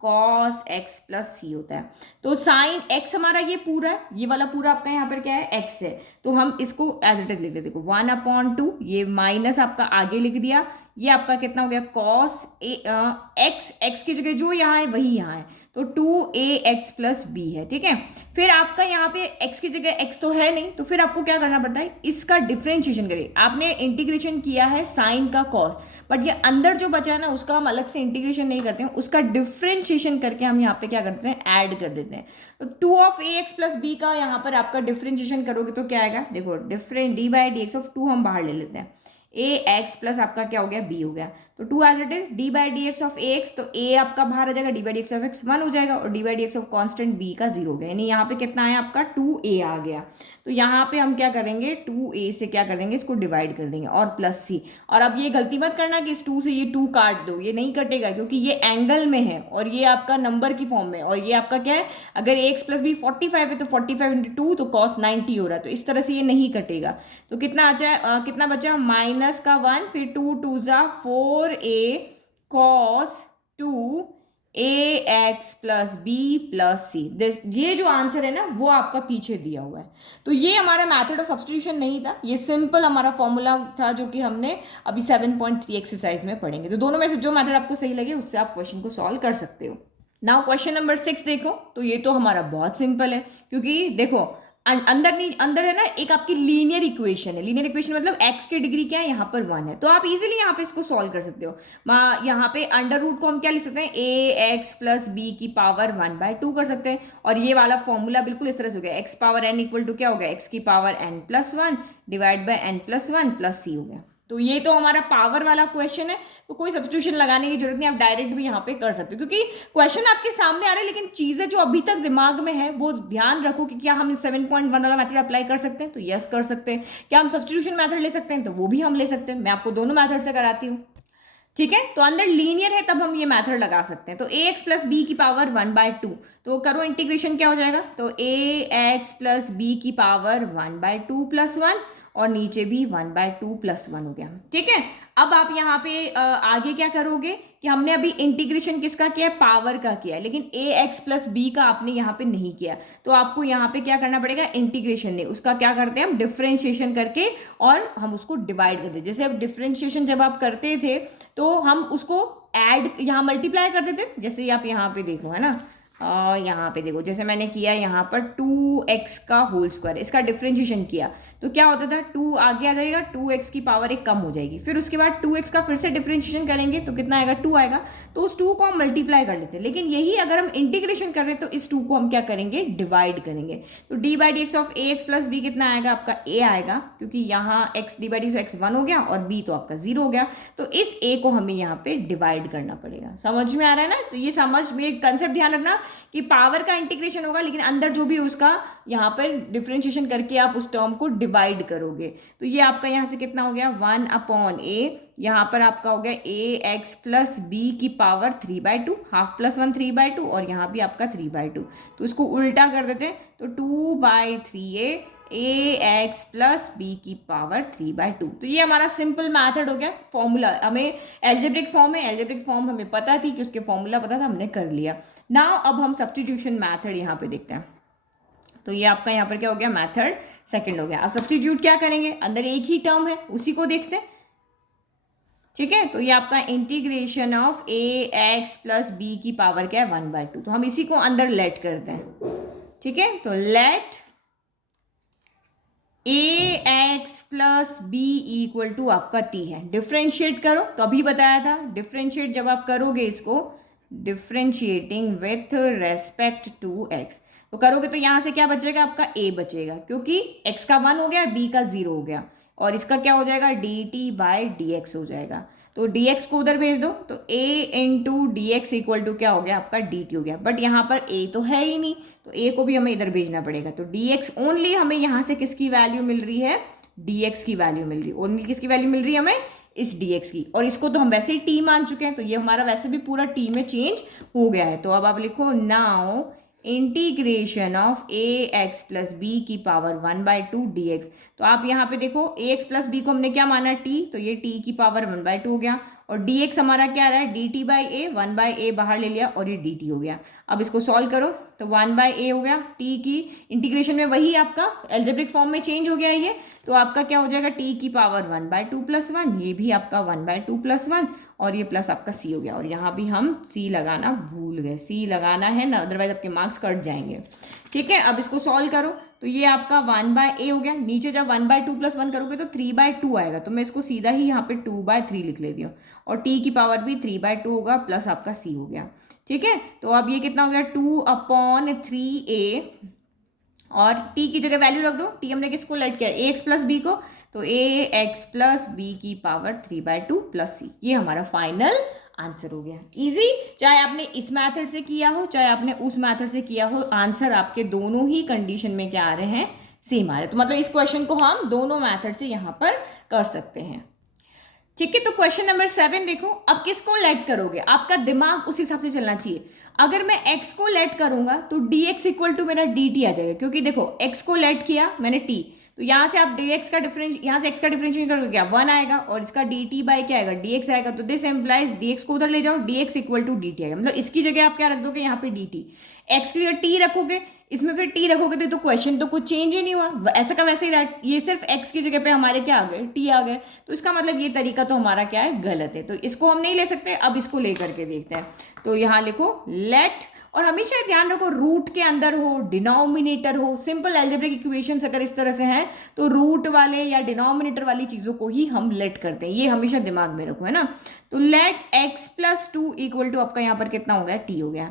कॉस एक्स प्लस सी होता है। तो साइन एक्स हमारा ये पूरा है, ये वाला पूरा आपका यहाँ पर क्या है, एक्स है, तो हम इसको एज इट इज लिख देते हैं 1/2, ये माइनस आपका आगे लिख दिया, ये आपका कितना हो गया, कॉस एक्स की जगह जो यहाँ है वही यहाँ है, तो 2ax प्लस बी है। ठीक है, फिर आपका यहाँ पे x की जगह x तो है नहीं, तो फिर आपको क्या करना पड़ता है, इसका डिफरेंशिएशन करिए। आपने इंटीग्रेशन किया है साइन का कॉस, बट ये अंदर जो बचा है ना उसका हम अलग से इंटीग्रेशन नहीं करते हैं, उसका डिफरेंशिएशन करके हम यहाँ पे क्या करते हैं, ऐड कर देते हैं। तो 2 प्लस बी का यहाँ पर आपका डिफरेंशिएशन करोगे तो क्या आएगा, देखो different D by D X of 2 हम बाहर ले लेते हैं, ए एक्स प्लस आपका क्या हो गया, बी हो गया। तो 2 as it is D by D X of A X, तो ए आपका बाहर आ जाएगा, D by D X of X 1 हो जाएगा, और D by D X of constant B का 0 हो गया, यानी यहाँ पे कितना आया आपका 2a आ गया। तो यहाँ पे हम क्या करेंगे, 2a से क्या करेंगे, इसको डिवाइड कर देंगे, और प्लस सी। और अब ये गलती मत करना कि इस 2 से ये 2 काट दो, ये नहीं कटेगा, क्योंकि ये एंगल में है और ये आपका नंबर की फॉर्म में, और ये आपका क्या है, अगर ए एक्स प्लस बी 45 है तो 45 इंटू 2 तो कॉस 90 हो रहा है, तो इस तरह से ये नहीं कटेगा। तो कितना कितना बचा, माइनस का 1, फिर 2 2 जा 4a cos 2ax plus b plus c. ये जो आंसर है ना वो आपका पीछे दिया हुआ है। तो ये हमारा मेथड ऑफ सब्स्टिट्यूशन नहीं था, ये सिंपल हमारा फॉर्मूला था जो कि हमने अभी 7.3 एक्सरसाइज में पढ़ेंगे। तो दोनों में से जो मेथड आपको सही लगे उससे आप क्वेश्चन को सॉल्व कर सकते हो। नाउ क्वेश्चन नंबर 6 देखो, तो ये तो हमारा बहुत सिंपल है, क्योंकि देखो अंदर है ना एक आपकी लीनियर इक्वेशन है। लीनियर इक्वेशन मतलब x की डिग्री क्या है, यहाँ पर 1 है, तो आप इजीली यहाँ पे इसको सॉल्व कर सकते हो। यहाँ पे अंडर रूट को हम क्या लिख सकते हैं, ए एक्स प्लस बी की पावर 1/2 कर सकते हैं, और ये वाला फॉर्मूला बिल्कुल इस तरह से हो गया, x power n equal to क्या हो गया, x की power n plus 1 divide by n plus 1 plus C हो गया। तो ये तो हमारा पावर वाला क्वेश्चन है, तो कोई सब्स्टिट्यूशन लगाने की जरूरत नहीं, आप डायरेक्ट भी यहाँ पे कर सकते हो, क्योंकि क्वेश्चन आपके सामने आ रहे हैं लेकिन चीज़ें जो अभी तक दिमाग में है वो ध्यान रखो कि क्या हम 7.1 वाला मेथड अप्लाई कर सकते हैं, तो यस कर सकते हैं। क्या हम सब्स्टिट्यूशन मेथड ले सकते हैं, तो वो भी हम ले सकते हैं। मैं आपको दोनों मेथड से कराती हूँ, ठीक है। तो अंदर लीनियर है तब हम ये मेथड लगा सकते हैं। तो ए एक्स प्लस बी की पावर 1/2, तो करो इंटीग्रेशन, क्या हो जाएगा, तो ए एक्स प्लस बी की पावर 1/2 + 1 और नीचे भी 1/2 + 1 हो गया, ठीक है। अब आप यहाँ पे आगे क्या करोगे कि हमने अभी इंटीग्रेशन किसका किया है, पावर का किया है, लेकिन ए एक्स प्लस बी का आपने यहाँ पे नहीं किया, तो आपको यहाँ पे क्या करना पड़ेगा, इंटीग्रेशन नहीं, उसका क्या करते हैं हम, डिफ्रेंशिएशन करके और हम उसको डिवाइड करते हैं। जैसे अब डिफ्रेंशिएशन जब आप करते थे तो हम उसको ऐड यहाँ मल्टीप्लाई करते थे, जैसे आप यहाँ पे देखो, है ना, यहाँ पे देखो, जैसे मैंने किया यहाँ पर 2x का होल स्क्वायर, इसका डिफ्रेंशिएशन किया तो क्या होता था, 2 आगे आ जाएगा, 2x की पावर 1 कम हो जाएगी, फिर उसके बाद 2x का फिर से डिफ्रेंशिएशन करेंगे तो कितना आएगा, 2 आएगा, तो उस 2 को हम मल्टीप्लाई कर लेते हैं। लेकिन यही अगर हम इंटीग्रेशन कर रहे हैं तो इस 2 को हम क्या करेंगे, डिवाइड करेंगे। तो d/dx of A x plus B कितना आएगा, आपका a आएगा, क्योंकि यहाँ x d/dx x 1 हो गया और b तो आपका 0 हो गया, तो इस a को हमें यहाँ पे डिवाइड करना पड़ेगा। समझ में आ रहा है ना, तो ये समझ में कंसेप्ट ध्यान रखना कि पावर का इंटीग्रेशन होगा लेकिन अंदर जो भी उसका यहाँ पर डिफ्रेंशिएशन करके आप उस टर्म को डिवाइड करोगे। तो ये आपका यहाँ से कितना हो गया, 1/a, यहाँ पर आपका हो गया ए एक्स प्लस बी की पावर 3/2, हाफ प्लस 1 3/2 और यहाँ भी आपका 3/2, तो इसको उल्टा कर देते हैं, तो 2/3a ए एक्स प्लस बी की पावर 3/2। तो ये हमारा सिंपल मैथड हो गया। फॉर्मूला हमें एल्जेब्रिक फॉर्म है, एल्जेब्रिक फॉर्म हमें पता थी कि उसके फॉर्मूला पता था, हमने कर लिया। नाउ अब हम सब्स्टिट्यूशन मैथड यहाँ पे देखते हैं। तो ये आपका यहाँ पर क्या हो गया, मैथड सेकंड हो गया। अब सब्स्टिट्यूट क्या करेंगे, अंदर एक ही टर्म है उसी को देखते हैं, ठीक है। तो ये आपका integration of A x plus B की पावर क्या है, 1/2, तो हम इसी को अंदर लेट करते हैं, ठीक है। तो let A x plus B equal to आपका टी है, डिफ्रेंशिएट करो, तो अभी बताया था डिफ्रेंशिएट जब आप करोगे इसको, differentiating with respect to x, तो करोगे तो यहाँ से क्या बचेगा, आपका a बचेगा, क्योंकि x का 1 हो गया, b का 0 हो गया, और इसका क्या हो जाएगा, dt/dx हो जाएगा। तो dx को उधर भेज दो, तो a into D x equal to क्या हो गया, आपका dt हो गया, बट यहाँ पर a तो है ही नहीं, तो a को भी हमें इधर भेजना पड़ेगा। तो dx ओनली हमें यहाँ से किसकी वैल्यू मिल रही है, dx की वैल्यू मिल रही है, ओनली किसकी वैल्यू मिल रही है हमें, इस dx की, और इसको तो हम वैसे ही t मान चुके हैं, तो ये हमारा वैसे भी पूरा t में चेंज हो गया है। तो अब आप लिखो now integration of A x plus B की पावर 1/2 dx। तो आप यहाँ पे देखो ए एक्स प्लस बी को हमने क्या माना, t, तो ये t की पावर 1/2 हो गया, और dx हमारा क्या रहा है, dt/a, 1/a बाहर ले लिया और ये dt हो गया। अब इसको सॉल्व करो तो 1/a हो गया, t की इंटीग्रेशन में वही आपका एल्जेब्रिक फॉर्म में चेंज हो गया ये, तो आपका क्या हो जाएगा, t की पावर 1/2 + 1, ये भी आपका 1/2 + 1 और ये प्लस आपका c हो गया, और यहाँ भी हम c लगाना भूल गए, c लगाना है ना, अदरवाइज आपके मार्क्स कट जाएंगे, ठीक है। अब इसको सॉल्व करो तो ये आपका 1/a हो गया, नीचे जब 1/2 + 1 करोगे तो 3/2 आएगा, तो मैं इसको सीधा ही यहाँ पे 2/3 लिख लेती हूँ, और t की पावर भी 3/2 होगा, प्लस आपका c हो गया, ठीक है। तो अब ये कितना हो गया, 2/3a, और t की जगह वैल्यू रख दो, t हमने किसको लेट किया, ए एक्स प्लस बी को, तो ए एक्स प्लस बी की पावर 3/2 + c, ये हमारा फाइनल आंसर हो गया। इजी, चाहे आपने इस मेथड से किया हो चाहे आपने उस मेथड से किया हो, आंसर आपके दोनों ही कंडीशन में क्या आ रहे हैं, सेम आ रहे हैं। तो मतलब इस क्वेश्चन को हम दोनों मेथड से यहाँ पर कर सकते हैं, ठीक है। तो क्वेश्चन नंबर 7 देखो, अब किसको लेट करोगे, आपका दिमाग उस हिसाब से चलना चाहिए। अगर मैं x को लेट करूंगा तो dx इक्वल टू मेरा dt आ जाएगा, क्योंकि देखो x को लेट किया मैंने t, तो यहाँ से आप dx का डिफरेंस, यहाँ से x का डिफरेंशिएशन करोगे क्या, 1 आएगा, और इसका dt बाय क्या आएगा, dx आएगा, तो दिस एम्प्लाइज dx को उधर ले जाओ, dx इक्वल टू dt आएगा, मतलब इसकी जगह आप क्या रख दोगे, यहाँ पे dt, x की जगह t रखोगे, इसमें फिर t रखोगे तो क्वेश्चन तो कुछ चेंज ही नहीं हुआ, ऐसा का वैसे ही रहा, ये सिर्फ x की जगह पे हमारे क्या आ गए, t आ गए, तो इसका मतलब ये तरीका तो हमारा क्या है, गलत है, तो इसको हम नहीं ले सकते। अब इसको लेकर के देखते हैं, तो यहाँ लिखो लेट, और हमेशा ध्यान रखो रूट के अंदर हो, डिनोमिनेटर हो, सिंपल एल्जेब्रिक इक्वेशंस अगर इस तरह से हैं तो रूट वाले या डिनोमिनेटर वाली चीज़ों को ही हम लेट करते हैं, ये हमेशा दिमाग में रखो, है ना। तो लेट x + 2 इक्वल टू आपका यहाँ पर कितना हो गया, t हो गया।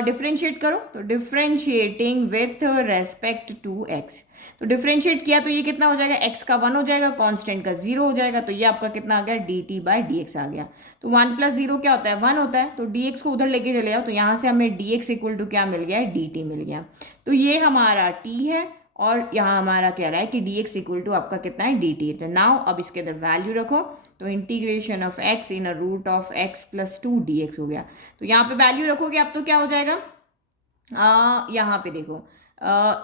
डिफ्रेंशिएट करो, तो differentiating with respect to x, तो डिफ्रेंशिएट किया तो ये कितना हो जाएगा, x का 1 हो जाएगा, कांस्टेंट का 0 हो जाएगा, तो ये आपका कितना आ गया, dt बाय dx आ गया। तो 1 + 0 क्या होता है, 1 होता है, तो dx को उधर लेके चले जाओ, तो यहाँ से हमें dx इक्वल टू क्या मिल गया है, dt मिल गया। तो ये हमारा t है और यहाँ हमारा कह रहा है कि dx इक्वल टू आपका कितना है, dt। तो नाउ अब इसके अंदर वैल्यू रखो, तो integration of x in a root of x + 2 dx हो गया। तो यहाँ पे वैल्यू रखोगे आप तो क्या हो जाएगा, यहाँ पे देखो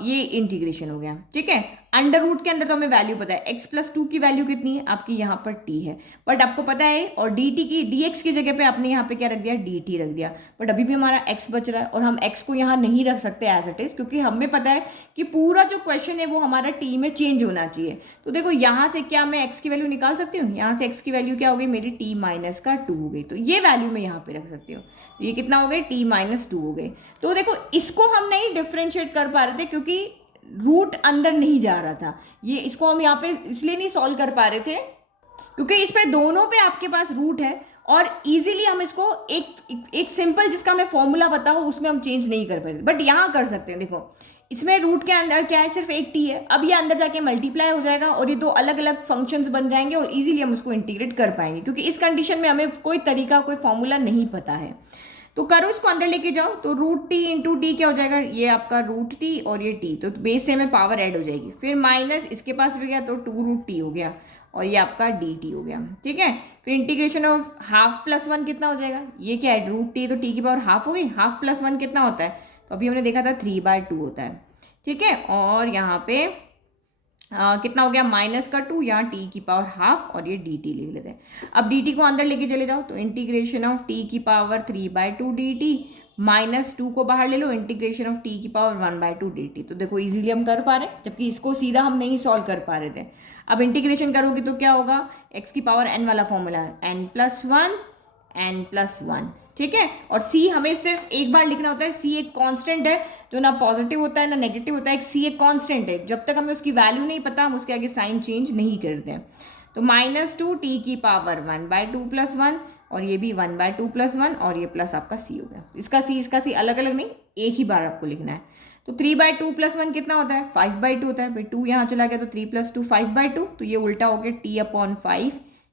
ये इंटीग्रेशन हो गया, ठीक है। अंडर रूट के अंदर तो हमें वैल्यू पता है, x + 2 की वैल्यू कितनी है आपकी, यहाँ पर t है, बट आपको पता है, और dt की dx की जगह पे आपने यहाँ पे क्या रख दिया, dt रख दिया, बट अभी भी हमारा x बच रहा है और हम x को यहाँ नहीं रख सकते एज इट इज, क्योंकि हमें पता है कि पूरा जो क्वेश्चन है वो हमारा t में चेंज होना चाहिए। तो देखो यहाँ से क्या मैं x की वैल्यू निकाल सकती हूँ, यहाँ से x की वैल्यू क्या हो गई मेरी, t-2 हो गई, तो ये वैल्यू मैं यहाँ पे रख सकती हूँ, ये कितना हो गई, t-2 हो गई। तो देखो इसको हम नहीं डिफ्रेंशिएट कर पा रहे थे क्योंकि रूट अंदर नहीं जा रहा था, ये इसको हम यहाँ पे इसलिए नहीं सॉल्व कर पा रहे थे क्योंकि इस पे दोनों पे आपके पास रूट है और इजीली हम इसको एक सिंपल जिसका हमें फॉर्मूला पता हो उसमें हम चेंज नहीं कर पाते, बट यहाँ कर सकते हैं। देखो इसमें रूट के अंदर क्या है, सिर्फ एक टी है, अब ये अंदर जाके मल्टीप्लाई हो जाएगा और ये दो अलग अलग फंक्शंस बन जाएंगे और इजीली हम उसको इंटीग्रेट कर पाएंगे, क्योंकि इस कंडीशन में हमें कोई तरीका कोई फॉर्मूला नहीं पता है। तो करो इसको अंदर लेके जाओ, तो √t इंटू टी क्या हो जाएगा, ये आपका √t और ये t, तो बेस से हमें पावर ऐड हो जाएगी, फिर माइनस इसके पास भी गया तो 2√t हो गया और ये आपका dt हो गया, ठीक है। फिर इंटीग्रेशन ऑफ हाफ प्लस 1 कितना हो जाएगा, ये क्या है √t, तो t की पावर हाफ हो गई, हाफ प्लस 1 कितना होता है, तो अभी हमने देखा था 3/2 होता है, ठीक है। और यहाँ पे कितना हो गया, -2, यहाँ t की पावर हाफ और ये dt लिख लेते हैं। अब dt को अंदर लेके चले जाओ, तो इंटीग्रेशन ऑफ t की पावर 3/2 dt, -2 को बाहर ले लो, इंटीग्रेशन ऑफ t की पावर 1/2 dt। तो देखो इजीली हम कर पा रहे हैं, जबकि इसको सीधा हम नहीं सॉल्व कर पा रहे थे। अब इंटीग्रेशन करोगे तो क्या होगा, x की पावर n वाला फॉर्मूला है, n+1, ठीक है। और c हमें सिर्फ एक बार लिखना होता है, c एक कांस्टेंट है जो ना पॉजिटिव होता है ना नेगेटिव होता है, c एक कांस्टेंट है, जब तक हमें उसकी वैल्यू नहीं पता हम उसके आगे साइन चेंज नहीं करते हैं। तो -2 t की पावर 1/2 + 1 और ये भी 1/2 + 1 और ये प्लस आपका c हो गया। इसका c अलग अलग नहीं, एक ही बार आपको लिखना है। तो 3/2 + 1 कितना होता है, 5/2 होता है, फिर 2 यहाँ चला गया तो 3 + 2 5/2, तो ये उल्टा हो गया t/5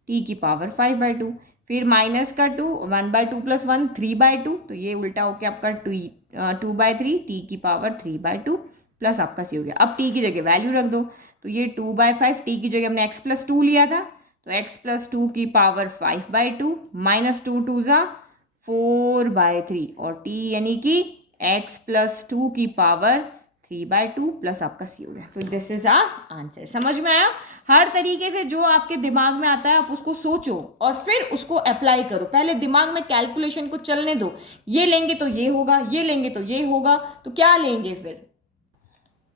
t की पावर 5/2, फिर -2 1/2 + 1 3/2, तो ये उल्टा हो गया आपका 2/3 t की पावर 3/2 प्लस आपका c हो गया। अब t की जगह वैल्यू रख दो, तो ये 2/5, t की जगह हमने x + 2 लिया था, तो x + 2 की पावर 5/2 -2 2 4/3 और t यानी कि x + 2 की पावर 3/2 प्लस आपका c हो गया। तो दिस इज आंसर। समझ में आया, हर तरीके से जो आपके दिमाग में आता है आप उसको सोचो और फिर उसको अप्लाई करो, पहले दिमाग में कैलकुलेशन को चलने दो, ये लेंगे तो ये होगा, ये लेंगे तो ये होगा, तो क्या लेंगे फिर।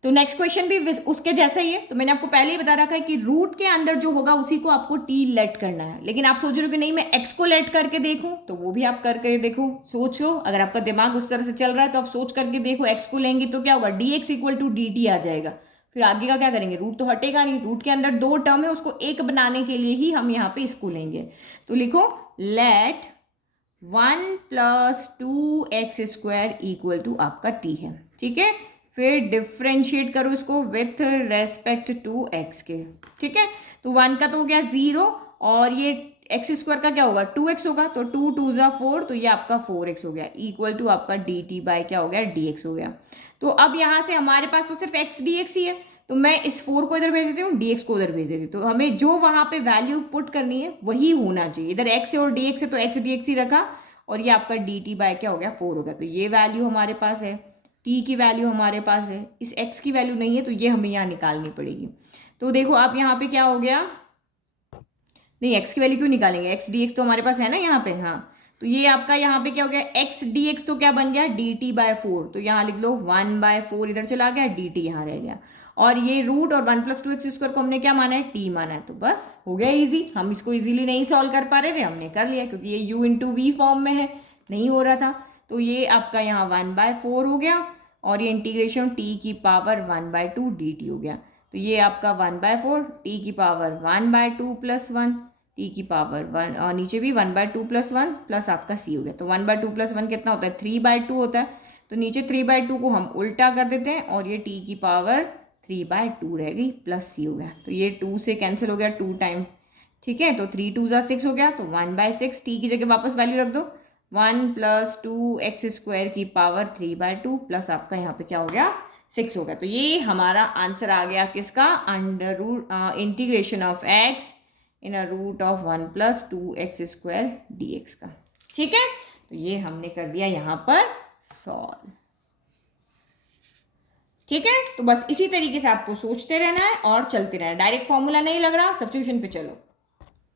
तो नेक्स्ट क्वेश्चन भी उसके जैसा ही है, तो मैंने आपको पहले ही बता रखा है कि रूट के अंदर जो होगा उसी को आपको टी लेट करना है, लेकिन आप सोच रहे हो कि नहीं मैं एक्स को लेट करके देखूं, तो वो भी आप करके देखो, सोचो, अगर आपका दिमाग उस तरह से चल रहा है तो आप सोच करके देखो, एक्स को लेंगे तो क्या होगा, dx = dt आ जाएगा, फिर आगे का क्या करेंगे, रूट तो हटेगा नहीं, रूट के अंदर दो टर्म है उसको एक बनाने के लिए ही हम यहाँ पे इसको लेंगे। तो लिखो लेट 1 + 2x² = आपका t है, ठीक है। फिर डिफ्रेंशिएट करो इसको विथ रेस्पेक्ट टू x के, ठीक है। तो 1 का तो हो गया 0 और ये x² का क्या होगा 2x होगा, तो 2 2 4, तो ये आपका 4x हो गया, = आपका dt बाय क्या हो गया, dx हो गया। तो अब यहाँ से हमारे पास तो सिर्फ x dx ही है, तो मैं इस 4 को इधर भेज देती हूँ, dx को उधर भेज देती हूँ, तो हमें जो वहाँ पे वैल्यू पुट करनी है वही होना चाहिए, इधर x है और dx है तो x dx ही रखा और ये आपका dt बाय क्या हो गया 4 हो गया। तो ये वैल्यू हमारे पास है, t की वैल्यू हमारे पास है, इस x की वैल्यू नहीं है तो ये हमें यहाँ निकालनी पड़ेगी। तो देखो आप यहाँ पे क्या हो गया, नहीं x की वैल्यू क्यों निकालेंगे, x dx तो हमारे पास है ना यहाँ पे, हाँ। तो ये आपका यहाँ पे क्या हो गया, x dx तो क्या बन गया dt/4, तो यहाँ लिख लो 1/4 इधर चला गया, dt यहाँ रह गया, और ये रूट और 1 + 2x² को हमने क्या माना है, t माना है, तो बस हो गया इजी। हम इसको इजीली नहीं सॉल्व कर पा रहे थे, हमने कर लिया क्योंकि ये u × v फॉर्म में है, नहीं हो रहा था। तो ये आपका यहाँ 1/4 हो गया और ये इंटीग्रेशन t की पावर 1/2 dt हो गया, तो ये आपका 1/4 t की पावर 1/2 + 1 t की पावर 1 और नीचे भी 1/2 + 1 प्लस आपका c हो गया। तो 1/2 + 1 कितना होता है 3/2 होता है, तो नीचे 3/2 को हम उल्टा कर देते हैं और ये t की पावर 3/2 रह गई प्लस सी हो गया, तो ये 2 से कैंसिल हो गया 2 टाइम, ठीक है। तो 3 2 ज़ा 6 हो गया, तो 1/6 टी की जगह वापस वैल्यू रख दो, 1 + 2x² की पावर 3/2 प्लस आपका यहाँ पे क्या हो गया 6 हो गया। तो ये हमारा आंसर आ गया किसका, under root integration of x in a root of 1 + 2x² dx का, ठीक है। तो ये हमने कर दिया यहाँ पर सॉल्व, ठीक है। तो बस इसी तरीके से आपको सोचते रहना है और चलते रहना है, डायरेक्ट फॉर्मूला नहीं लग रहा, सब्स्टिट्यूशन पे चलो।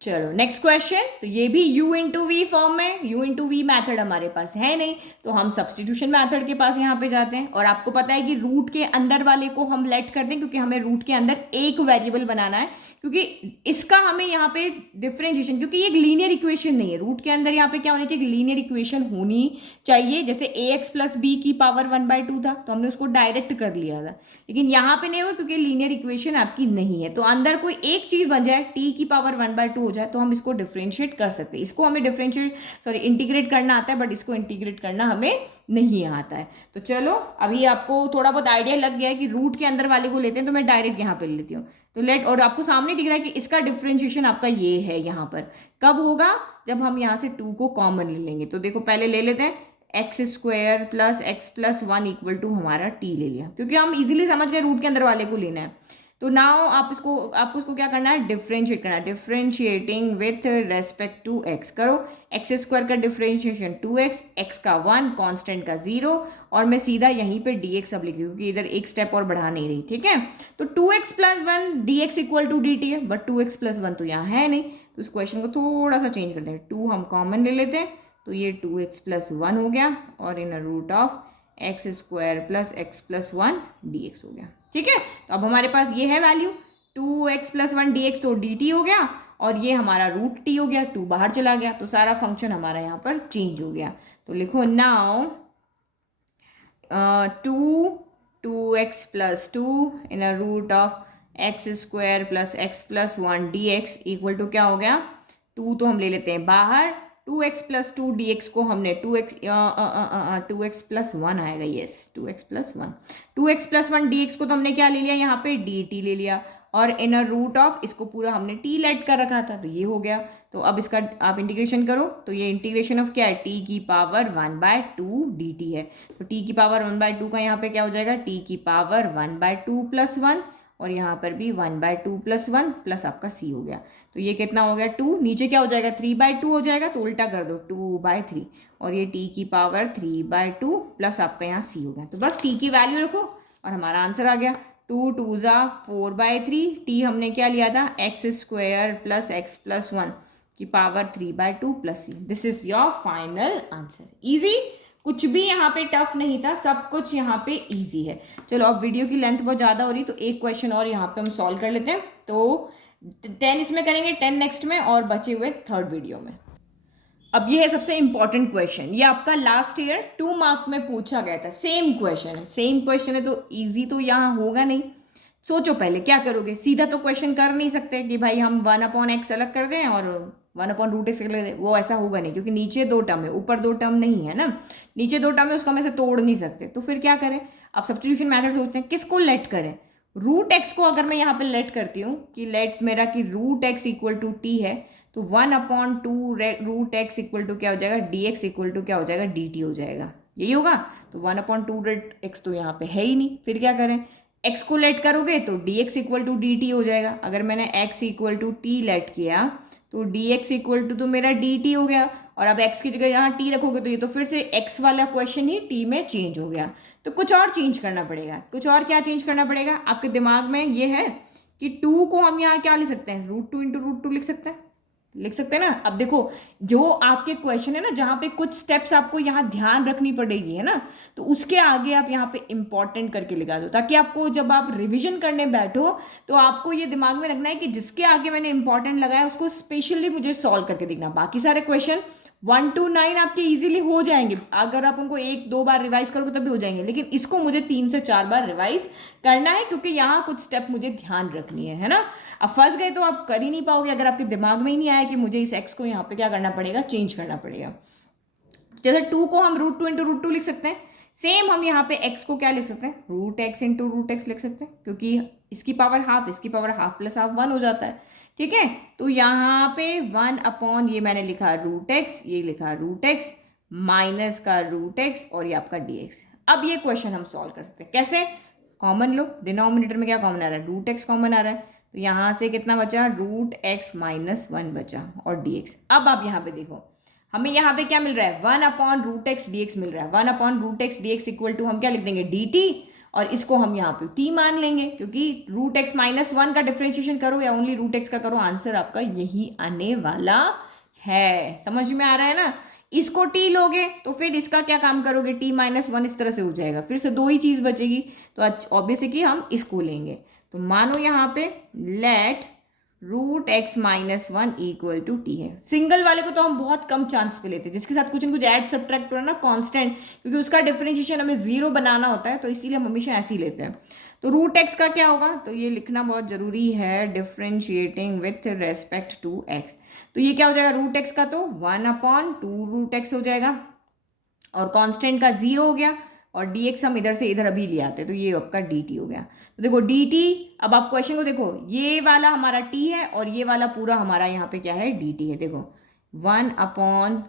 चलो नेक्स्ट क्वेश्चन, तो ये भी u इंटू वी फॉर्म में, u इंटू वी मैथड हमारे पास है नहीं, तो हम सब्स्टिट्यूशन मैथड के पास यहाँ पे जाते हैं। और आपको पता है कि रूट के अंदर वाले को हम लेट कर दें, क्योंकि हमें रूट के अंदर एक वेरिएबल बनाना है, क्योंकि इसका हमें यहाँ पे डिफरेंशिएशन, क्योंकि ये एक लीनियर इक्वेशन नहीं है, रूट के अंदर यहाँ पे क्या होनी चाहिए, लीनियर इक्वेशन होनी चाहिए। जैसे ax + b की पावर 1/2 था, तो हमने उसको डायरेक्ट कर लिया था, लेकिन यहाँ पे नहीं हुआ क्योंकि लीनियर इक्वेशन आपकी नहीं है। तो अंदर कोई एक चीज बन जाए, t की पावर 1/2 हो जाए, तो हम इसको डिफरेंशिएट कर सकते हैं। इसको हमें इंटीग्रेट करना आता है, बट इसको इंटीग्रेट करना हमें नहीं आता है। तो चलो अभी आपको थोड़ा बहुत आइडिया लग गया है कि रूट के अंदर वाले को लेते हैं, तो मैं डायरेक्ट यहाँ पे लेती हूँ। तो लेट, और आपको सामने दिख रहा है कि इसका डिफरेंशिएशन आपका ये है, यहाँ पर कब होगा, जब हम यहाँ से 2 को कॉमन ले लेंगे। तो देखो पहले ले लेते हैं x² + x + 1 = हमारा t ले लिया, क्योंकि हम इजीली समझ गए रूट के अंदर वाले को लेना है। तो नाउ आपको उसको क्या करना है, डिफरेंशिएट करना है, differentiating with respect to x करो। x² का डिफरेंशिएशन 2x, x का 1, कांस्टेंट का 0, और मैं सीधा यहीं पे dx अब लिख रही हूँ क्योंकि इधर एक स्टेप और बढ़ा नहीं रही, ठीक है। तो 2x + 1 dx = dt है, बट 2x + 1 तो यहाँ है नहीं, तो इस क्वेश्चन को थोड़ा सा चेंज करते हैं, 2 हम कॉमन ले लेते हैं, तो ये 2x + 1 हो गया, और इन root of x² + x + 1 dx हो गया, ठीक है। तो अब हमारे पास ये है वैल्यू 2x + 1 dx, तो dt हो गया, और ये हमारा रूट t हो गया, 2 बाहर चला गया, तो सारा फंक्शन हमारा यहाँ पर चेंज हो गया। तो लिखो now 2x + 2 in root of x² + x + 1 dx equal to क्या हो गया, 2 तो हम ले लेते हैं बाहर, 2x + 2 dx को हमने 2x + 1 आएगा, यस 2x + 1, 2x + 1 dx को तो हमने क्या ले लिया, यहाँ पे dt ले लिया, और इनर रूट ऑफ इसको पूरा हमने t लेट कर रखा था, तो ये हो गया। तो अब इसका आप इंटीग्रेशन करो, तो ये इंटीग्रेशन ऑफ क्या है, t की पावर 1/2 dt है। तो t की पावर 1/2 का यहाँ पे क्या हो जाएगा, t की पावर 1/2 + 1, और यहाँ पर भी 1/2 + 1 प्लस आपका c हो गया। तो ये कितना हो गया 2, नीचे क्या हो जाएगा 3/2 हो जाएगा, तो उल्टा कर दो 2/3, और ये t की पावर 3/2 प्लस आपका यहाँ c हो गया। तो बस t की वैल्यू रखो और हमारा आंसर आ गया, 2 2 ज़ा 4/3, t हमने क्या लिया था, x² + x + 1 की power 3/2 plus c। This is your final answer. Easy, कुछ भी यहाँ पे टफ नहीं था, सब कुछ यहाँ पे इजी है। चलो अब वीडियो की लेंथ बहुत ज़्यादा हो रही, तो एक क्वेश्चन और यहाँ पे हम सॉल्व कर लेते हैं। तो 10 इसमें करेंगे, 10 नेक्स्ट में, और बचे हुए थर्ड वीडियो में। अब ये है सबसे इंपॉर्टेंट क्वेश्चन, ये आपका लास्ट ईयर 2 मार्क में पूछा गया था, सेम क्वेश्चन है, तो इजी तो यहाँ होगा नहीं। सोचो पहले क्या करोगे, सीधा तो क्वेश्चन कर नहीं सकते कि भाई हम 1/x अलग कर दें और 1/√x अलग दें, वो ऐसा होगा नहीं, क्योंकि नीचे 2 टर्म है, ऊपर 2 टर्म नहीं है ना, नीचे 2 टर्म है, उसको हम ऐसे तोड़ नहीं सकते। तो फिर क्या करें, आप सब्स्टिट्यूशन मेथड सोचते हैं, किसको लेट करें, √x को अगर मैं यहाँ पे लेट करती हूँ कि लेट मेरा कि √x = t है, तो 1/2 √x = क्या हो जाएगा, dx = क्या हो जाएगा, dt हो जाएगा, यही होगा। तो 1/2 x तो यहाँ पे है ही नहीं, फिर क्या करें, x को लेट करोगे तो dx = dt हो जाएगा। अगर मैंने x = t लेट किया तो dx = तो मेरा dt हो गया, और अब x की जगह यहाँ t रखोगे तो ये तो फिर से x वाला क्वेश्चन ही t में चेंज हो गया। तो कुछ और चेंज करना पड़ेगा, कुछ और क्या चेंज करना पड़ेगा, आपके दिमाग में ये है कि 2 को हम यहाँ क्या लिख सकते हैं, √2 × √2 लिख सकते हैं ना। अब देखो जो आपके क्वेश्चन है ना, जहाँ पे कुछ स्टेप्स आपको यहाँ ध्यान रखनी पड़ेगी, है ना, तो उसके आगे आप यहाँ पे इंपॉर्टेंट करके लिखा दो, ताकि आपको जब आप रिवीजन करने बैठो तो आपको ये दिमाग में रखना है कि जिसके आगे मैंने इंपॉर्टेंट लगाया उसको स्पेशली मुझे सॉल्व करके दिखना। बाकी सारे क्वेश्चन 1 to 9 आपके इजीली हो जाएंगे, अगर आप उनको 1-2 बार रिवाइज करोगे तभी हो जाएंगे, लेकिन इसको मुझे 3 से 4 बार रिवाइज करना है, क्योंकि यहाँ कुछ स्टेप मुझे ध्यान रखनी है ना। अब फंस गए तो आप कर ही नहीं पाओगे, अगर आपके दिमाग में ही नहीं आया कि मुझे इस x को यहाँ पे क्या करना पड़ेगा, चेंज करना पड़ेगा। जैसे 2 को हम √2 × √2 लिख सकते हैं, सेम हम यहाँ पे x को क्या लिख सकते हैं, root x into root x लिख सकते हैं, क्योंकि इसकी पावर हाफ प्लस हाफ 1 हो जाता है। ठीक है, तो यहाँ पे 1 अपॉन ये मैंने लिखा रूट एक्स, ये लिखा रूट एक्स माइनस का रूट एक्स और ये आपका dx। अब ये क्वेश्चन हम सॉल्व कर सकते हैं कैसे, कॉमन लो, डिनोमिनेटर में क्या कॉमन आ रहा है, रूट एक्स कॉमन आ रहा है, तो यहाँ से कितना बचा, रूट एक्स माइनस 1 बचा और dx। अब आप यहाँ पे देखो हमें यहाँ पे क्या मिल रहा है, 1 upon root x D x मिल रहा है। 1 upon root x D x equal to हम क्या लिख देंगे, डी टी, और इसको हम यहाँ पे t मान लेंगे, क्योंकि रूट एक्स माइनस 1 का डिफ्रेंशिएशन करो या ओनली रूट एक्स का करो, आंसर आपका यही आने वाला है। समझ में आ रहा है ना। इसको t लोगे तो फिर इसका क्या काम करोगे, t माइनस 1 इस तरह से हो जाएगा, फिर से दो ही चीज़ बचेगी, तो ऑब्वियसली कि हम इसको लेंगे। तो मानो यहाँ पे let root x minus 1 equal to t है। सिंगल वाले को तो हम बहुत कम चांस पे लेते हैं, जिसके साथ कुछ न कुछ ऐड सब्ट्रैक्ट हो रहा है ना, कांस्टेंट, क्योंकि उसका डिफरेंशिएशन हमें 0 बनाना होता है, तो इसीलिए हम हमेशा ऐसे ही लेते हैं। तो रूट एक्स का क्या होगा, तो ये लिखना बहुत जरूरी है, differentiating with respect to x. तो ये क्या हो जाएगा, रूट एक्स का तो 1 अपॉन 2 रूट एक्स हो जाएगा, और कांस्टेंट का 0 हो गया, और dx हम इधर से इधर अभी ले आते हैं, तो ये आपका dt हो गया। तो देखो dt, अब आप क्वेश्चन को देखो, ये वाला हमारा t है और ये वाला पूरा हमारा यहाँ पे क्या है, dt है। देखो 1 अपॉन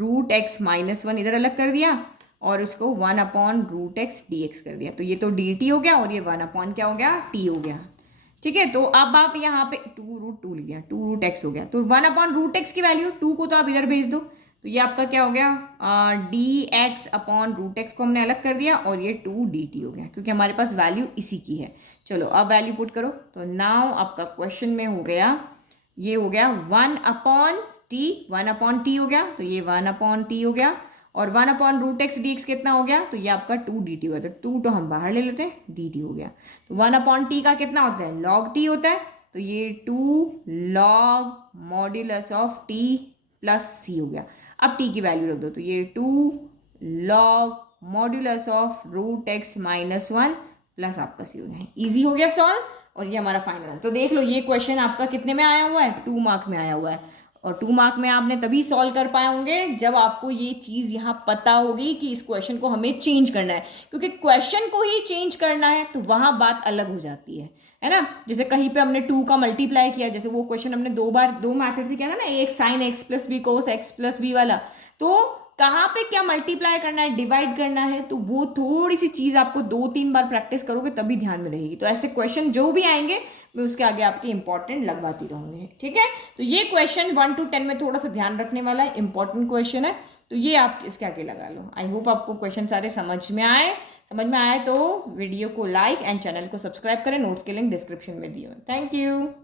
रूट एक्स माइनस 1 इधर अलग कर दिया, और इसको 1 upon root x D x कर दिया, तो ये तो dt हो गया, और ये 1 अपॉन क्या हो गया, t हो गया। ठीक है, तो अब आप यहाँ पे 2√2 लिख दिया, 2 रूट एक्स हो गया, तो 1 अपॉन रूट एक्स की वैल्यू 2 को तो आप इधर भेज दो, तो ये आपका क्या हो गया, d x upon root x को हमने अलग कर दिया, और ये 2 dt हो गया, क्योंकि हमारे पास वैल्यू इसी की है। चलो अब वैल्यू पुट करो, तो नाउ आपका क्वेश्चन में हो गया, ये हो गया 1 अपॉन टी, 1 अपॉन टी हो गया, तो ये 1 अपॉन टी हो गया, और 1 upon root x D x कितना हो गया, तो ये आपका 2 dt हो गया, तो 2 तो हम बाहर ले लेते हैं, dt हो गया। तो 1 अपॉन टी का कितना होता है, लॉग टी होता है, तो ये 2 log modulus of t plus C हो गया। अब t की वैल्यू रख दो, तो ये 2 log modulus of root x minus 1 plus आपका सी हो गया। ईजी हो गया सॉल्व, और ये हमारा फाइनल। तो देख लो ये क्वेश्चन आपका कितने में आया हुआ है, 2 मार्क में आया हुआ है, और 2 मार्क में आपने तभी सॉल्व कर पाए होंगे जब आपको ये चीज़ यहाँ पता होगी कि इस क्वेश्चन को हमें चेंज करना है, क्योंकि क्वेश्चन को ही चेंज करना है तो वहाँ बात अलग हो जाती है ना। जैसे कहीं पे हमने 2 का मल्टीप्लाई किया, जैसे वो क्वेश्चन हमने 2 बार 2 मैथड से किया ना, एक sine x plus b cos x plus b वाला, तो कहाँ पे क्या मल्टीप्लाई करना है, डिवाइड करना है, तो वो थोड़ी सी चीज़ आपको 2-3 बार प्रैक्टिस करोगे तभी ध्यान में रहेगी। तो ऐसे क्वेश्चन जो भी आएंगे मैं उसके आगे आपके इंपॉर्टेंट लगवाती रहूँगी। ठीक है, तो ये क्वेश्चन 1 to 10 में थोड़ा सा ध्यान रखने वाला है, इंपॉर्टेंट क्वेश्चन है, तो ये आप इसके आगे लगा लो। आई होप आपको क्वेश्चन सारे समझ में आए तो वीडियो को लाइक एंड चैनल को सब्सक्राइब करें, नोट्स के लिंक डिस्क्रिप्शन में दिए हुए। Thank you.